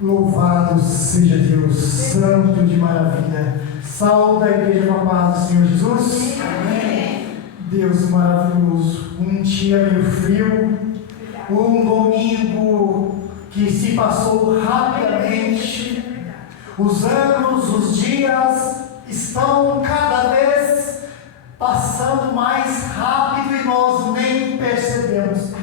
Louvado seja Deus, santo de maravilha. Saúde a igreja com a paz do Senhor Jesus. Amém. Deus maravilhoso. Um dia meio frio, um domingo que se passou rapidamente. Os anos, os dias estão cada vez passando mais rápido e nós nem percebemos.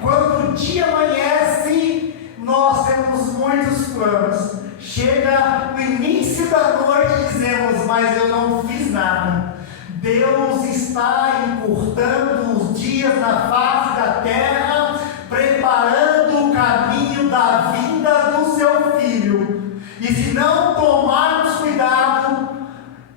Quando o dia amanhece, nós temos muitos planos. Chega o início da noite e dizemos, mas eu não fiz nada. Deus está encurtando os dias na face da terra, preparando o caminho da vinda do seu Filho. E se não tomarmos cuidado,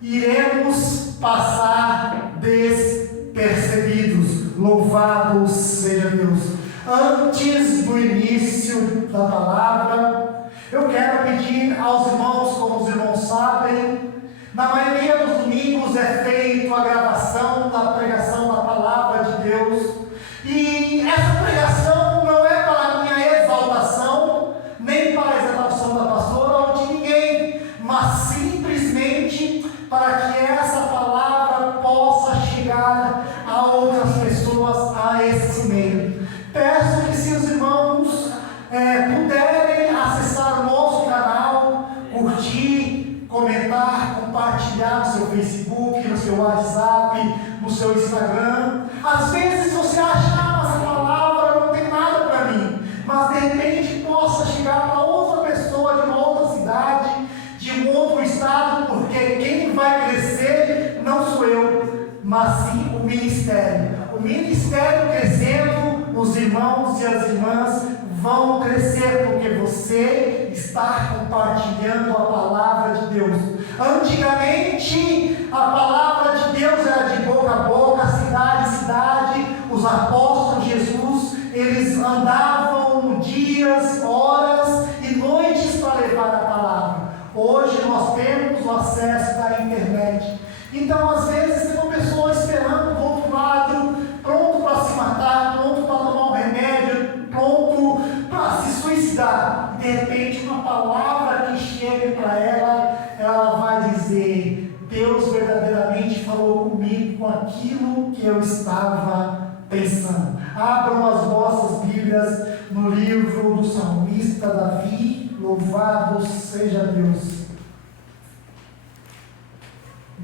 iremos passar despercebidos. Louvado seja Deus. Antes do início da palavra, eu quero pedir aos irmãos, como os irmãos sabem, na maioria dos domingos é feita a gravação da pregação da palavra de Deus, e essa pregação não é para a minha exaltação, nem para a exaltação da pastora ou de ninguém, mas simplesmente para que essa palavra possa chegar a outras pessoas, a esse meio. Peço que, se os irmãos puderem acessar o nosso canal, curtir, comentar, compartilhar no seu Facebook, no seu WhatsApp, no seu Instagram. Às vezes você acha, essa palavra não tem nada para mim, mas de repente possa chegar para outra pessoa de uma outra cidade, de um outro estado, porque quem vai crescer não sou eu, mas sim o ministério. O ministério crescendo, os irmãos e as irmãs vão crescer, porque você está compartilhando a palavra de Deus. Antigamente, a palavra de Deus era de boca a boca, cidade a cidade. Os apóstolos de Jesus, eles andavam dias, horas e noites para levar a palavra. Hoje nós temos o acesso da internet. Então, às vezes, tem uma pessoa esperando do outro lado, pronto para se matar, pronto para tomar um remédio, pronto para se suicidar. De repente, uma palavra que chega para ela, ela vai dizer: Deus verdadeiramente falou comigo com aquilo que eu estava pensando. Abram as vossas Bíblias no livro do salmista Davi. Louvado seja Deus.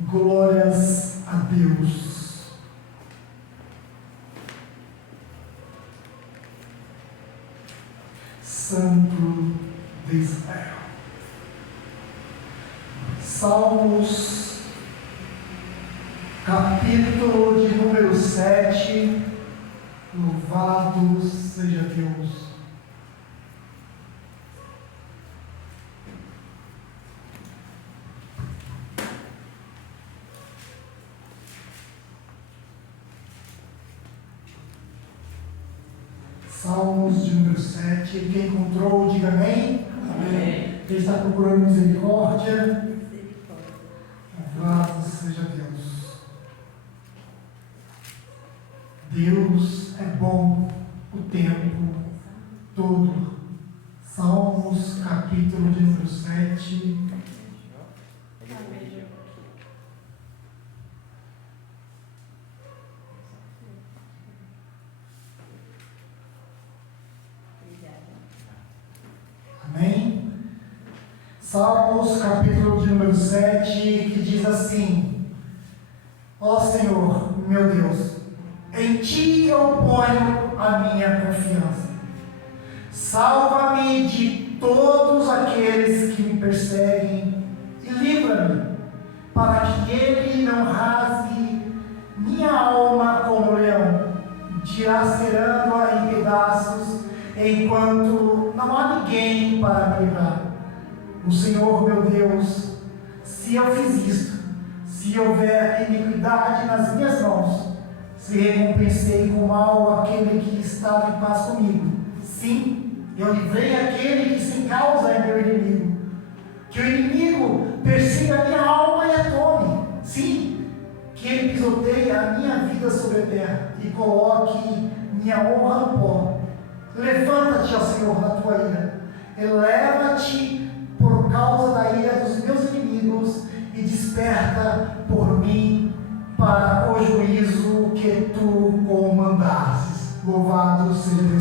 Glórias a Deus. Santo de Israel. Salmos, capítulo de número 7. Louvado seja Deus. Salmos de número 7. Quem encontrou, diga amém. Amém. Quem está procurando misericórdia, louvado seja Deus. Deus é bom o tempo todo. Salmos, capítulo de número 7. Amém? Salmos, capítulo de número 7, que diz assim: Ó Senhor, meu Deus, em Ti eu ponho a minha confiança. Salva-me de todos aqueles que me perseguem e livra-me, para que ele não rasgue minha alma como leão, dilacerando-a em pedaços, enquanto não há ninguém para me livrar. O Senhor, meu Deus, se eu fiz isto, se houver iniquidade nas minhas mãos, se recompensei com mal aquele que estava em paz comigo. Sim, eu livrei aquele que sem causa é meu inimigo. Que o inimigo persiga a minha alma e a tome. Sim, que ele pisoteie a minha vida sobre a terra e coloque minha honra no pó. Levanta-te, ó Senhor, na tua ira. Eleva-te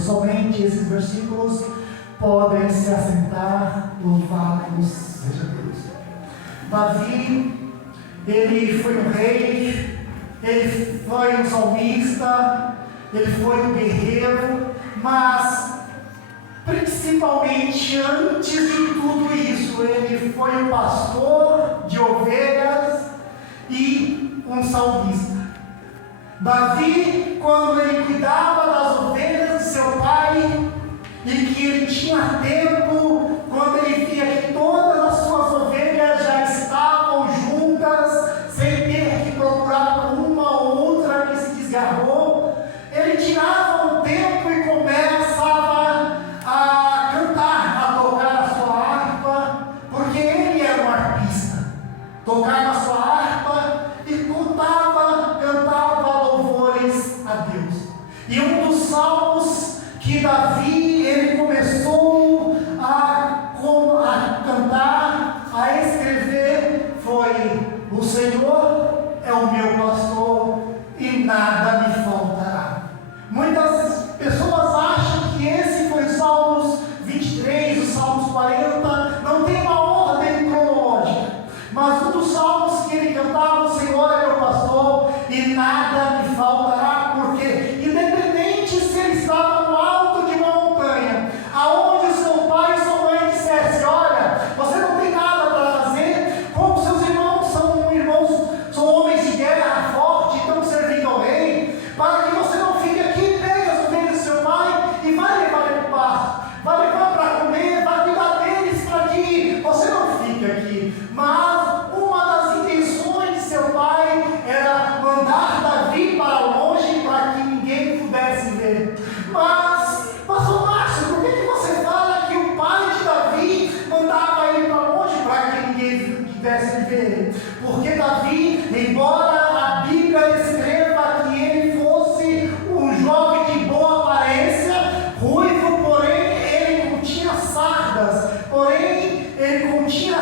somente esses versículos, podem se assentar. Louvado seja Deus. Davi, ele foi um rei, ele foi um salmista, ele foi um guerreiro, mas principalmente antes de tudo isso, ele foi um pastor de ovelhas e um salmista. Davi, quando ele cuidava das ovelhas de seu pai, e que ele tinha tempo, quando ele via que todas as suas ovelhas já estavam juntas, sem ter que procurar por uma ou outra que se desgarrou, ele tirava um tempo e começava a cantar, a tocar a sua harpa, porque ele era um arpista. Tocava a sua harpa e cantava louvores a Deus. E um dos salmos que Davi, ele começou a cantar, a escrever, foi: o Senhor é o meu pastor e nada me faltará. Muitas pessoas acham que esse foi o Salmos 23, o Salmos 40, não tem uma ordem cronológica, mas um dos salmos que ele cantava: o Senhor é meu pastor e nada me faltará, porque independente se ele estava no alto de uma montanha, aonde o seu pai e sua mãe dissessem: olha, você não tem nada para fazer, como seus irmãos são homens de guerra, fortes, estão servindo ao rei, para que você não fique aqui, pegue as ovelhas do seu pai e vai levar ele para o pasto, vai levar para comer, vai cuidar deles, para que você não fique aqui. Mas uma das intenções de seu pai era mandar Davi para longe, para que ninguém pudesse ver. Mas, pastor Márcio, por que você fala que o pai de Davi mandava ele para longe, para que ninguém pudesse ver? Porque Davi, embora a Bíblia descreva que ele fosse um jovem de boa aparência, ruivo, porém ele continha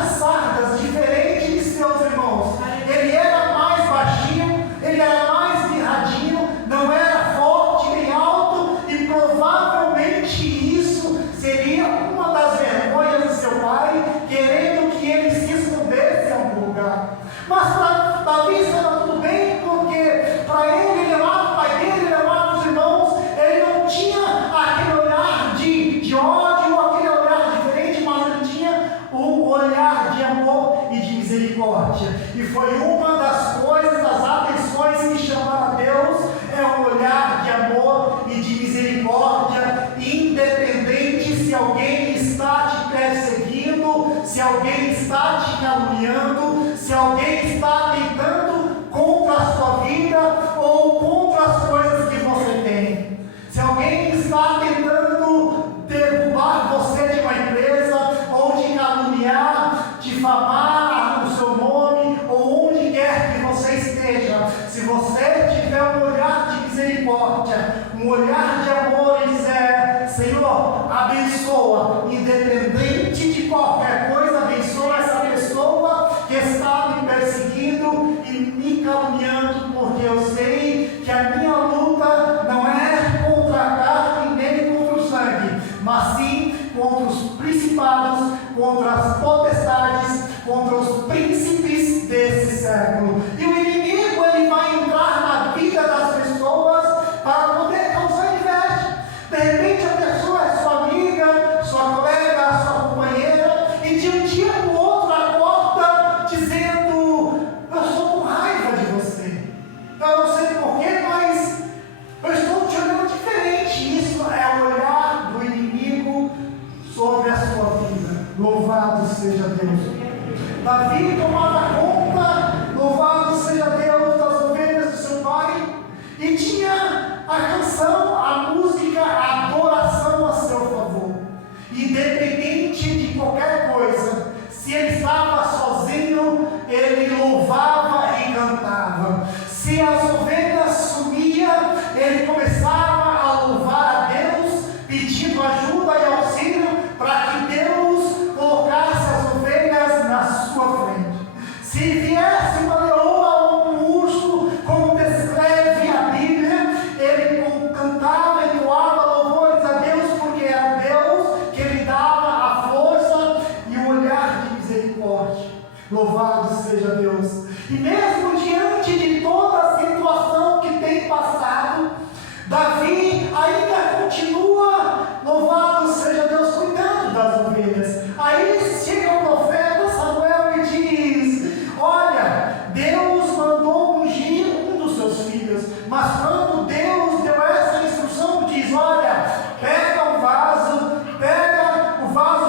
sardas, diferente de seus irmãos. Ele era mais baixinho, ele era mais mirradinho, não era forte nem alto, e provavelmente isso seria uma das vergonhas de seu pai, querendo que ele se escondesse em algum lugar. Mas para Davi estava tudo bem, porque para ele amava o pai dele, ele amava os irmãos, ele não tinha aquele olhar de ódio, aquele olhar diferente, mas ele tinha um olhar de amor e de misericórdia. E foi uma das coisas, das atenções que chamaram a Deus, é um olhar de amor e de misericórdia, independente se alguém está te perseguindo, se alguém está te caluniando, se alguém está tentando contra a sua vida ou contra as coisas que você tem. Se alguém está tentando derrubar você de uma empresa, ou te caluniar, difamar o seu nome, ou onde quer que você esteja, se você tiver um olhar de misericórdia, um olhar de amor e dizer: Senhor, abençoa, independente de qualquer coisa, abençoa essa pessoa que está me perseguindo e me caluniando, porque eu sei que a minha luta não é contra a carne nem contra o sangue, mas sim contra os principados, contra as potestades, contra os príncipes desse século. E o inimigo, ele vai entrar na vida das pessoas para poder causar inveja. De repente a pessoa é sua amiga, sua colega, sua companheira, e de um dia para o outro acorda dizendo: eu estou com raiva de você, eu não sei porquê, mas eu estou te olhando diferente. Isso é o olhar do inimigo sobre a sua vida. Louvado seja Deus. Davi tomava conta, louvado seja Deus, das ovelhas do seu pai, e tinha a canção, a música, a adoração a seu favor. Independente de qualquer coisa, se ele estava sozinho, ele louvava e cantava. Se as ovelhas sumiam, ele começava a louvar a Deus, pedindo ajuda e auxílio para que Deus colocasse as ovelhas na sua frente. Se E mesmo diante de toda a situação que tem passado, Davi ainda continua, louvado seja Deus, cuidando das ovelhas. Aí chega o profeta Samuel e diz: olha, Deus mandou ungir um dos seus filhos, mas quando Deus deu essa instrução, diz: olha, pega o vaso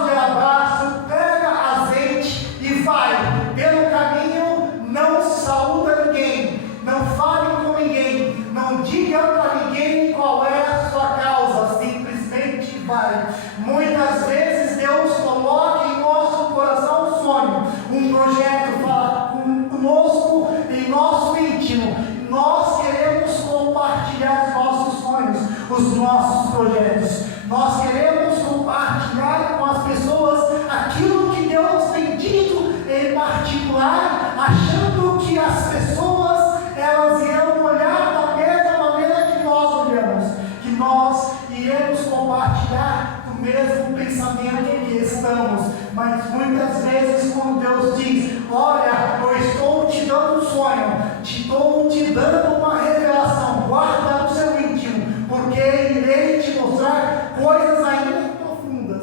de alabastro, pega azeite e vai. Pelo caminho não saúda ninguém, não fale com ninguém, não diga para ninguém qual é a sua causa, simplesmente vai. Muitas vezes Deus coloca em nosso coração um sonho, um projeto, fala conosco em nosso íntimo. Nós queremos compartilhar os nossos sonhos, os nossos projetos. Nós queremos compartilhar com as pessoas aquilo que Deus tem dito em particular, achando que as pessoas elas irão olhar da mesma maneira que nós olhamos, que nós iremos compartilhar o mesmo pensamento que estamos. Mas muitas vezes quando Deus diz: olha, eu estou te dando um sonho, estou te dando uma revelação, guarda no seu íntimo, porque irei te mostrar coisas ainda profundas.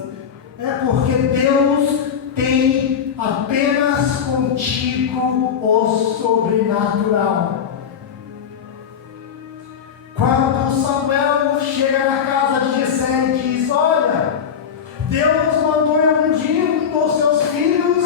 É porque Deus tem apenas contigo o sobrenatural. Quando Samuel chega na casa de Jessé e diz: olha, Deus mandou eu ungir um dos seus filhos,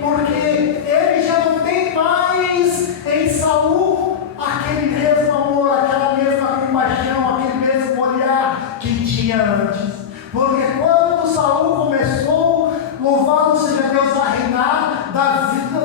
porque ele já não tem mais em Saul aquele mesmo amor, aquela mesma compaixão, aquele mesmo olhar que tinha antes. Porque quando Saul começou, louvado seja Deus, a reinar,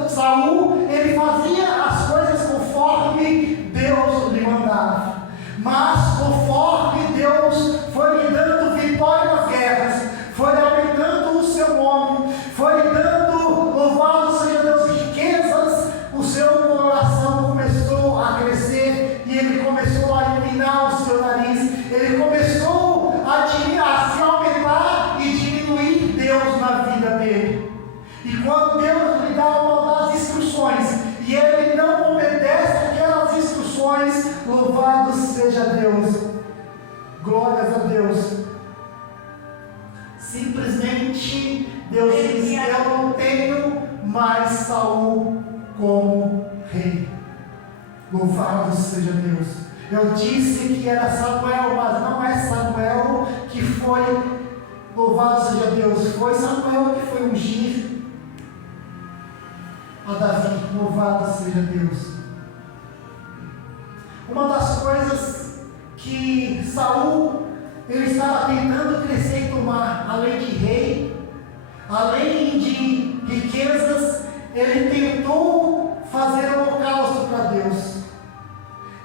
Saul, ele fazia as coisas conforme Deus lhe mandava. Mas conforme Deus foi lhe dando vitória nas guerras, foi lhe aumentando o seu nome, foi lhe dando, louvado seja Deus, riquezas, o seu coração começou a crescer e ele começou a iluminar o seu nariz, ele começou a se aumentar e diminuir Deus na vida dele. E quando Deus lhe dá uma das instruções e ele não obedece aquelas instruções, louvado seja Deus, glórias a Deus, simplesmente Deus diz: eu não tenho mais Saul como rei. Louvado seja Deus. Eu disse que era Samuel, mas não é Samuel que foi, louvado seja Deus, foi Samuel que foi ungir a Davi. Louvado seja Deus. Uma das coisas que Saul ele estava tentando crescer e tomar, além de rei, além de riquezas, ele tentou fazer holocausto para Deus.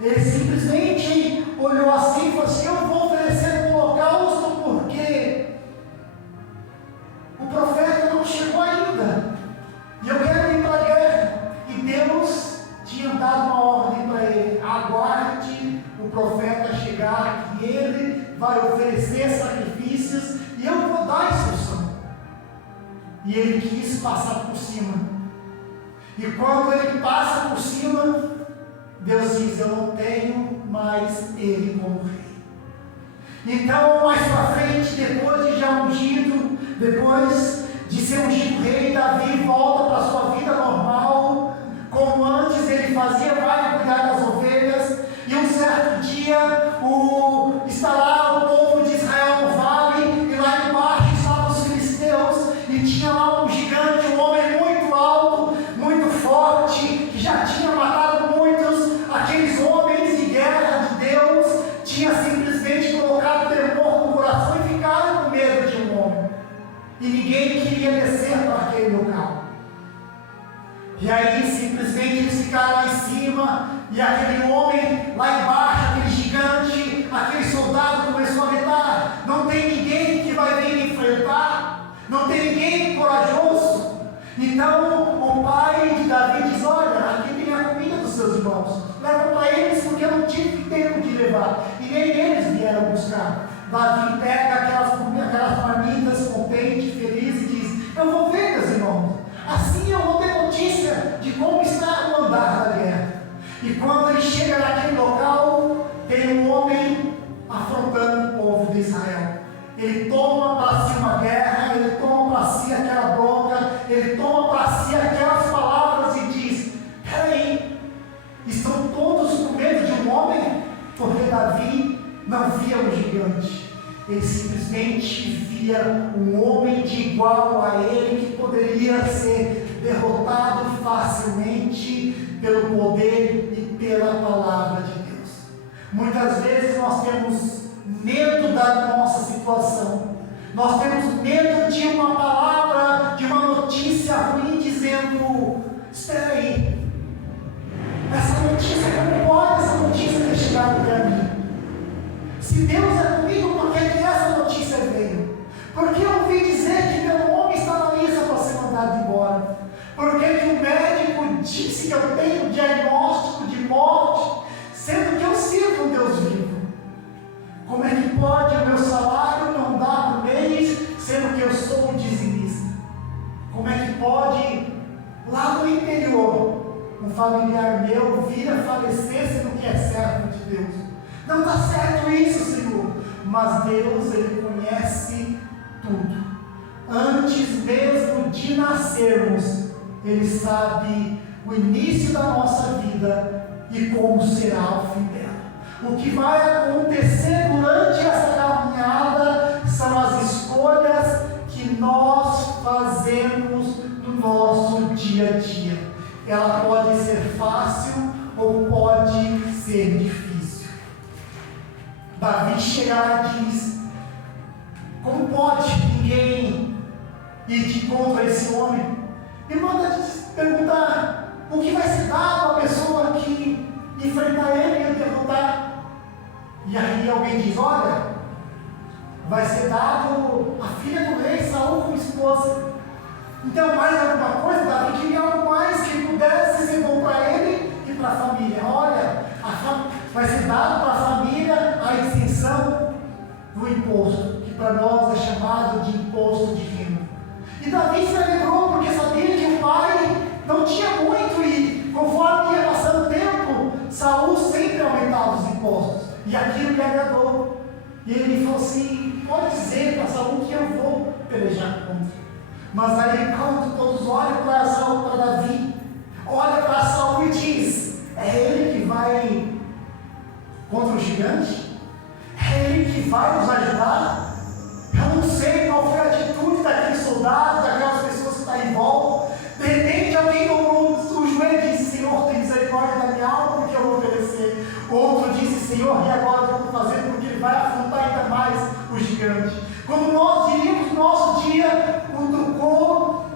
Ele simplesmente olhou assim e falou assim: eu vou oferecer um holocausto porque o profeta não chegou ainda e eu quero ir para a guerra. E Deus tinha dado uma ordem para ele: aguarde o profeta chegar, que ele vai oferecer sacrifícios e eu vou dar a instrução. E ele quis passar por cima. E quando ele passa por cima, Deus diz: eu não tenho mais ele como rei. Então, mais para frente, depois de já ungido, depois de ser ungido rei, Davi volta para a sua vida normal, como antes ele fazia, vai cuidar das ovelhas. E um certo dia, está lá o povo de Israel no vale, e lá embaixo estavam os filisteus, e tinha lá um gigante, um homem muito alto, muito forte, que já tinha matado muitos. Aqueles homens de guerra de Deus tinha simplesmente colocado temor no coração e ficaram com medo de um homem. E ninguém queria descer para aquele local. E aí simplesmente eles ficaram lá em cima, e aquele homem lá embaixo, aquele gigante, aquele soldado começou a gritar: não tem ninguém que vai vir me enfrentar, não tem ninguém corajoso. Então o pai de Davi diz: olha, aqui tem a comida dos seus irmãos, leva para eles, porque eu não tive tempo de levar, e nem eles vieram buscar. Davi pega aquelas marmitas contente, feliz, e diz: eu vou ver, meus irmãos, assim eu vou ter notícia de como está o andar Ele simplesmente via um homem de igual a ele que poderia ser derrotado facilmente pelo poder e pela palavra de Deus. Muitas vezes nós temos medo da nossa situação. Nós temos medo de uma palavra, de uma notícia ruim dizendo: espera aí, essa notícia, como pode essa notícia ter chegado para mim? Se Deus é comigo, por que essa notícia veio? Porque eu ouvi dizer que meu nome está na lista para ser mandado embora. Por que o médico disse que eu tenho um diagnóstico de morte, sendo que eu sirvo um Deus vivo? Como é que pode o meu salário não dar por mês, sendo que eu sou um dizimista? Como é que pode, lá no interior, um familiar meu vir a falecer, sendo que é servo de Deus? Não está certo isso, Senhor. Mas Deus, Ele conhece tudo. Antes mesmo de nascermos, Ele sabe o início da nossa vida e como será o fim dela. O que vai acontecer durante essa caminhada são as escolhas que nós fazemos no nosso dia a dia. Ela pode ser fácil ou pode ser difícil. Davi chega e diz: como pode ninguém ir de contra esse homem? E manda perguntar: o que vai ser dado à pessoa que enfrentar ele e o derrotar? E aí alguém diz: olha, vai ser dado a filha do rei Saul como esposa. Então, mais alguma coisa? Davi queria algo mais que pudesse ser bom para ele e para a família. Olha, vai ser dado para a família a isenção do imposto, que para nós é chamado de imposto de renda. E Davi se alegrou porque sabia que o pai não tinha muito, e conforme ia passando o tempo, Saul sempre aumentava os impostos, e aquilo lhe agradou. E ele falou assim: pode dizer para Saul que eu vou pelejar contra. Mas aí, quando todos olham para Saul, para Davi, olha para Saul e diz: é ele que vai contra o gigante? É ele que vai nos ajudar? Eu não sei qual foi a atitude daqueles soldados, daquelas pessoas que estão em volta. De repente alguém dobrou o joelho e disse: Senhor, tem misericórdia da minha alma, porque eu vou obedecer. Outro disse: Senhor, e agora o que eu vou fazer? Porque ele vai afrontar ainda mais o gigante. Como nós diríamos no nosso dia, cutucou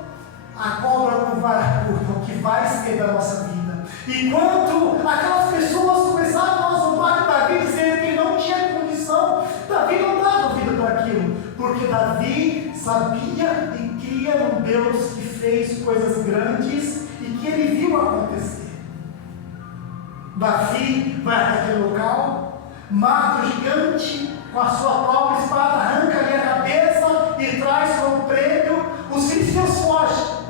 a cobra com vara curta, o que vai ser da nossa vida. Enquanto aquelas pessoas começavam a zombar de Davi, dizendo que ele não tinha condição, Davi não dava vida para aquilo, porque Davi sabia e cria num Deus que fez coisas grandes e que ele viu acontecer. Davi vai até aquele local, mata o gigante com a sua própria espada, arranca-lhe a cabeça e traz como prêmio. Os filisteus fogem.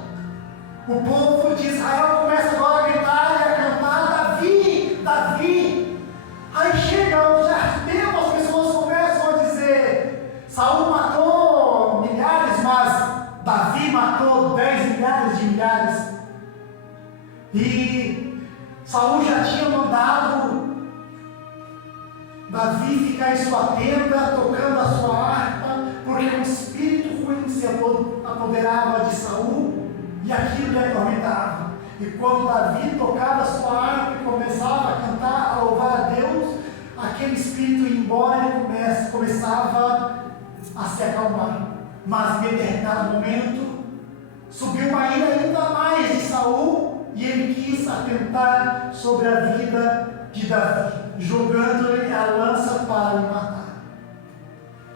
O povo de Israel começa agora a gritar e a cantar: Davi, Davi. Aí chega o jardim, as pessoas começam a dizer: Saul matou milhares, mas Davi matou 10 milhares de milhares. E Saul já tinha mandado Davi ficar em sua tenda, tocando a sua harpa, porque um espírito ruim se apoderava de Saul e aquilo lhe atormentava. E quando Davi tocava a sua harpa e começava a cantar, a louvar a Deus, aquele espírito ia embora e começava a se acalmar. Mas em determinado momento subiu uma ira ainda mais de Saul e ele quis atentar sobre a vida de Davi, jogando-lhe a lança para lhe matar.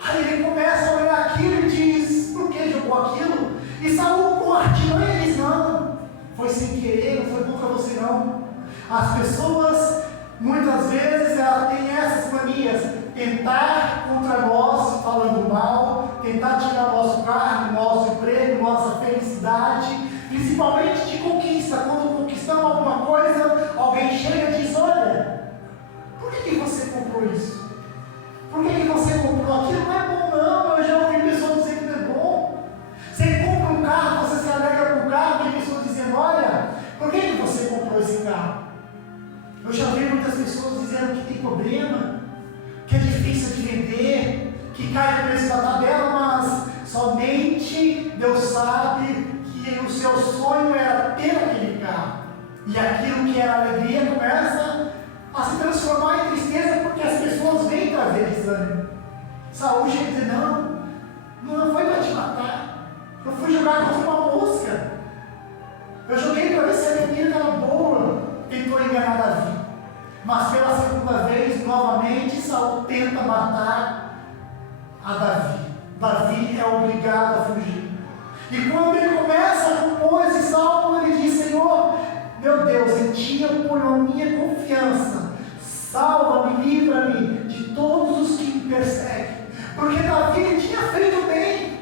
Aí ele começa a olhar aquilo e diz: por que jogou aquilo? E Saul, com artimanha, diz: não, foi sem querer, não foi contra você não. As pessoas, muitas vezes, elas têm essas manias: tentar contra nós, falando mal, tentar tirar nosso cargo, nosso emprego, nossa felicidade, principalmente de conquista. Quando conquistamos alguma coisa, alguém chega e diz: olha, por que você comprou isso? Por que você comprou aquilo? Não é bom não, eu já ouvi pessoas dizer que não é bom. Você compra um carro, você se alegra com o carro, tem pessoas dizendo: olha, por que você comprou esse carro? Eu já vi muitas pessoas dizendo que tem problema, que é difícil de vender, que cai no preço da tabela, mas somente Deus sabe que o seu sonho era ter aquele carro. E aquilo que era alegria começa a se transformar em tristeza, porque as pessoas vêm trazer desânimo. Saúl chega a dizer: não foi para te matar, eu fui jogar contra uma mosca, eu joguei para ver se a menina era boa, tentou enganar Davi. Mas pela segunda vez, novamente, Saúl tenta matar a Davi. Davi é obrigado a fugir. E quando ele começa a compor esse salmo, ele diz: Senhor, meu Deus, em ti eu ponho a minha confiança. Salva-me, livra-me de todos os que me perseguem. Porque Davi ele tinha feito bem.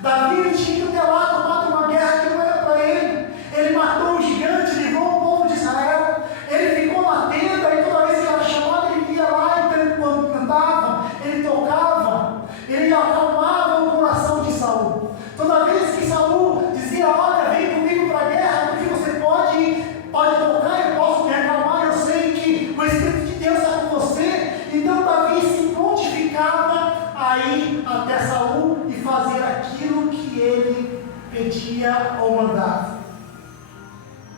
Davi ele tinha ido até lá, tomado uma guerra que não era para ele. Ele matou o gigante, livrou o povo de Israel. Ele ficou na tenda e toda vez que era chamado, ele ia lá e quando cantava, ele tocava, ele acalmava o coração de Saúl. Toda vez que Saúl dizia: olha, vem comigo para a guerra, porque você pode tocar, eu posso me acalmar, eu sei que o Espírito de Deus está com você. Então Davi se prontificava a ir até Saúl e fazer aquilo que ele pedia ou mandava.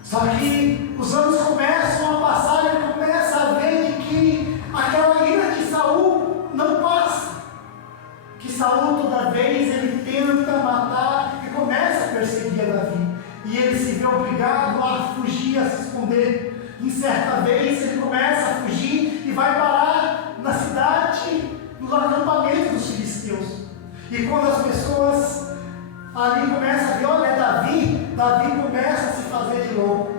Só que os anos começam a passar e ele começa a ver de que aquela ira de Saúl não passa. Que Saúl toda vez ele tenta matar e começa a perseguir a Davi. E ele se vê obrigado a fugir, a se esconder. E certa vez ele começa a fugir e vai parar na cidade, no acampamento dos filisteus. E quando as pessoas ali começam a ver: olha, é Davi começa a se fazer de louco.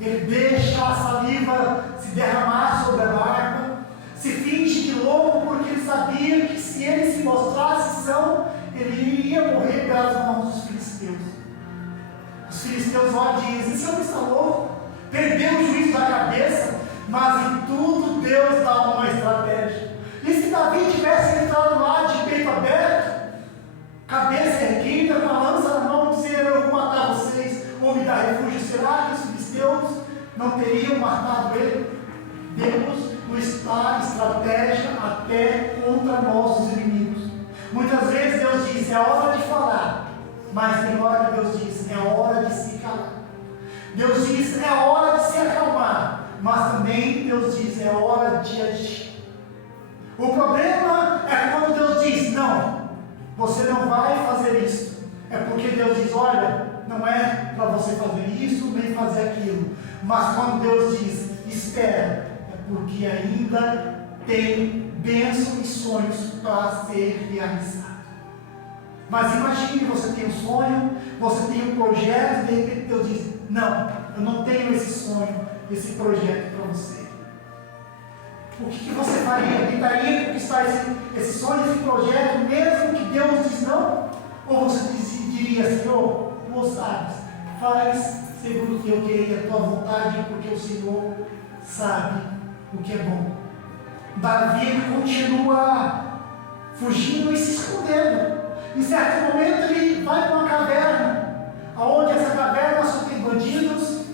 Ele deixa a saliva se derramar sobre a barba, se finge de louco, porque ele sabia que se ele se mostrasse são, ele ia morrer pelas mãos dos filisteus. Os filisteus olham e dizem: esse homem está louco, perdeu o juízo da cabeça. Mas em tudo Deus dá uma estratégia. E se Davi tivesse entrado lá de peito aberto, cabeça erguida, com a lança na mão, dizer: eu vou matar vocês, ou me dar refúgio, será que os filisteus não teriam matado ele? Deus nos dá estratégia até contra nossos inimigos. Muitas vezes Deus diz: é hora de falar, mas tem hora que Deus diz: é hora de se calar. Deus diz: é hora de se acalmar, mas também Deus diz: é hora de agir. O problema é quando Deus diz: não, você não vai fazer isso. É porque Deus diz: olha, não é para você fazer isso nem fazer aquilo. Mas quando Deus diz: espera, é porque ainda tem bênçãos e sonhos para ser realizados. Mas imagine, você tem um sonho, você tem um projeto, e de repente Deus diz: não, eu não tenho esse sonho, esse projeto para você. O que você faria? Tentaria conquistar esse sonho, esse projeto, mesmo que Deus diz não? Ou você diria: Senhor, moçadas, faz segundo o que eu queria, a tua vontade, porque o Senhor sabe o que é bom. Davi continua fugindo e se escondendo. Em certo momento ele vai para uma caverna, onde essa caverna só tem bandidos,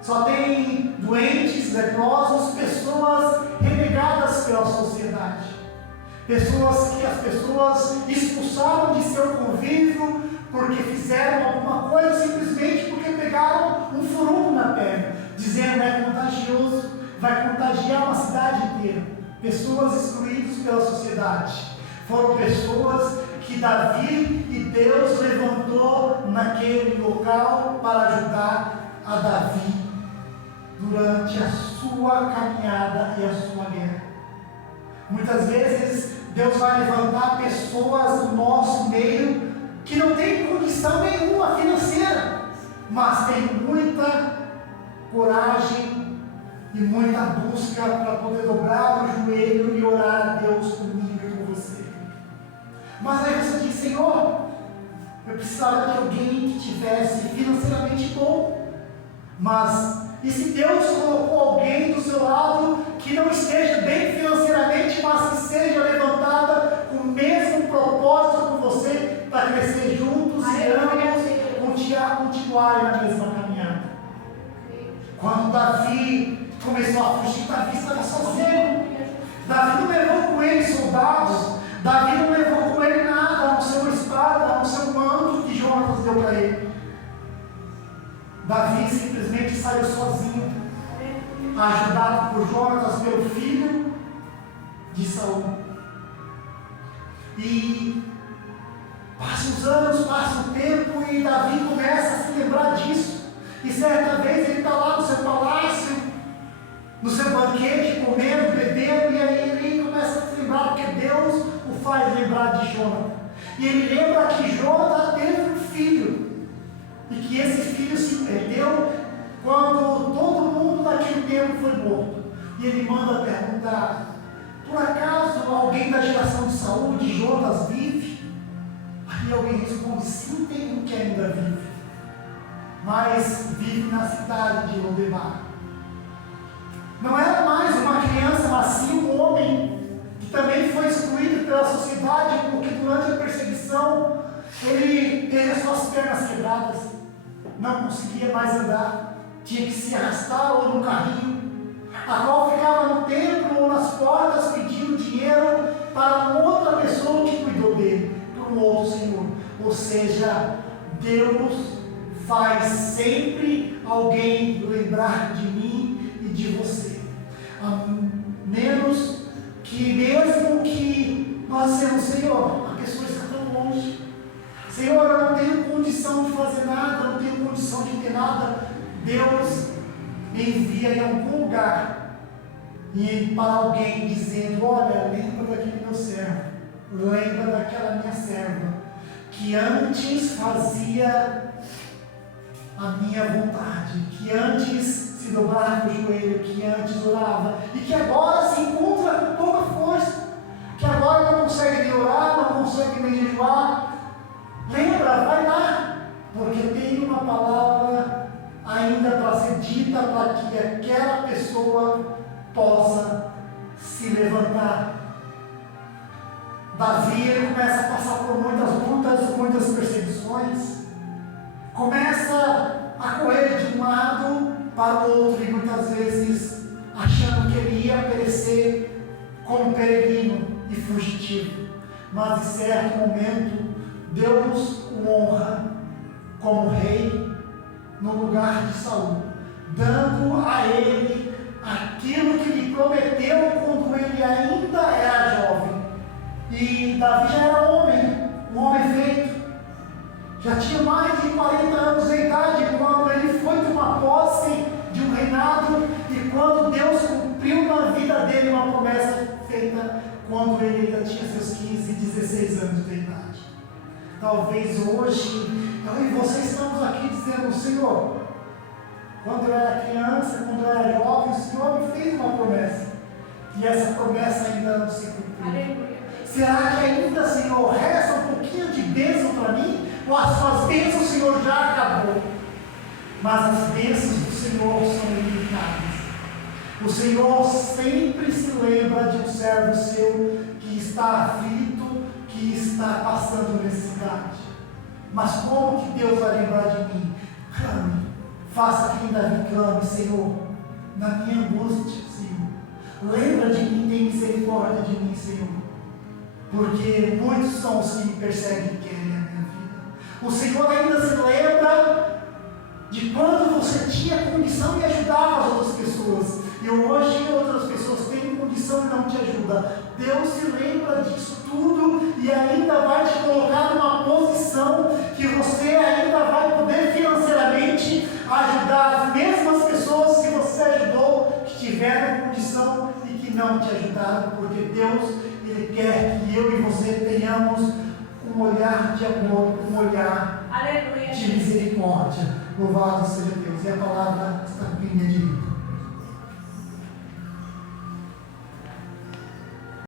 só tem doentes, leprosos, pessoas renegadas pela sociedade, pessoas que as pessoas expulsaram de seu convívio porque fizeram alguma coisa, simplesmente porque pegaram um furúnculo na perna, dizendo: é contagioso, vai contagiar uma cidade inteira. Pessoas excluídas pela sociedade. Foram pessoas que Davi e Deus levantou naquele local para ajudar a Davi durante a sua caminhada e a sua guerra. Muitas vezes Deus vai levantar pessoas no nosso meio que não tem condição nenhuma financeira, mas tem muita coragem e muita busca para poder dobrar o joelho e orar a Deus comigo e com você. Mas aí você diz: Senhor, eu precisava de alguém que tivesse financeiramente bom. Mas e se Deus colocou alguém do seu lado que não esteja bem financeiramente, mas que seja levantada com o mesmo propósito com você, para crescer juntos e ambos continuarem na mesma caminhada? Quando Davi começou a fugir, Davi estava sozinho. Davi não levou com ele soldados, Davi não levou com deu para ele. Davi simplesmente saiu sozinho, ajudado por Jonatas, pelo filho de Saul. E passa os anos, passa o tempo, e Davi começa a se lembrar disso. E certa vez ele está lá no seu palácio, no seu banquete, comendo, bebendo, e aí ele começa a se lembrar, porque Deus o faz lembrar de Jonatas. E ele lembra que Jonatas teve um filho, e que esse filho se perdeu quando todo mundo naquele tempo foi morto. E ele manda perguntar: por acaso alguém da geração de Saul, de Jonatas, vive? Aí alguém responde: sim, tem um que ainda vive, mas vive na cidade de Lodebar. Não era mais uma criança, mas sim um homem que também foi excluído pela sociedade, porque durante a perseguição ele teve as suas pernas quebradas, não conseguia mais andar, tinha que se arrastar ou no carrinho, a qual ficava no templo ou nas portas pedindo dinheiro para outra pessoa que cuidou dele, para um outro senhor. Ou seja, Deus faz sempre alguém lembrar de mim e de você, a menos que mesmo que nós dissemos: Senhor, a pessoa está tão longe, Senhor, eu não tenho condição de fazer nada, eu não tenho condição de ter nada. Deus me envia em algum lugar e para alguém dizendo: olha, lembra daquele meu servo, lembra daquela minha serva, que antes fazia a minha vontade, que antes se dobrava no joelho, que antes orava, e que agora se encontra com pouca força, que agora não consegue nem orar, não consegue nem jejuar. Lembra, vai lá, porque tem uma palavra ainda para ser dita, para que aquela pessoa possa se levantar. Davi, ele começa a passar por muitas lutas, muitas perseguições, começa a correr de um lado para o outro, e muitas vezes achando que ele ia perecer como peregrino e fugitivo. Mas em certo momento Deus o honra como rei no lugar de Saul, dando a ele aquilo que lhe prometeu quando ele ainda era jovem. E Davi já era um homem feito, já tinha mais de 40 anos de idade quando ele foi tomar posse de um reinado, e quando Deus cumpriu na vida dele uma promessa feita quando ele ainda tinha seus 15 e 16 anos de idade. Talvez hoje eu e você estamos aqui dizendo: Senhor, quando eu era criança, quando eu era jovem, o Senhor me fez uma promessa, e essa promessa ainda não se cumpriu. Aleluia. Será que ainda, Senhor, resta um pouquinho de bênção para mim? Ou as suas bênçãos, o Senhor, já acabou? Mas as bênçãos do Senhor são ilimitadas. O Senhor sempre se lembra de um servo seu que está aflito, que está passando necessidade. Mas como que Deus vai lembrar de mim? Clame, faça que Davi clame: Senhor, na minha angústia, Senhor, lembra de mim, tem misericórdia de mim, Senhor, porque muitos são os que me perseguem e querem a minha vida. O Senhor ainda se lembra de quando você tinha condição e ajudava as outras pessoas, e hoje outras pessoas têm condição e não te ajudam. Deus se lembra disso tudo e ainda vai te colocar numa posição que você ainda vai poder financeiramente ajudar as mesmas pessoas que você ajudou, que tiveram condição e que não te ajudaram, porque Deus, Ele quer que eu e você tenhamos um olhar de amor, um olhar, aleluia, de misericórdia. Louvado seja Deus. E a palavra está em minha direita.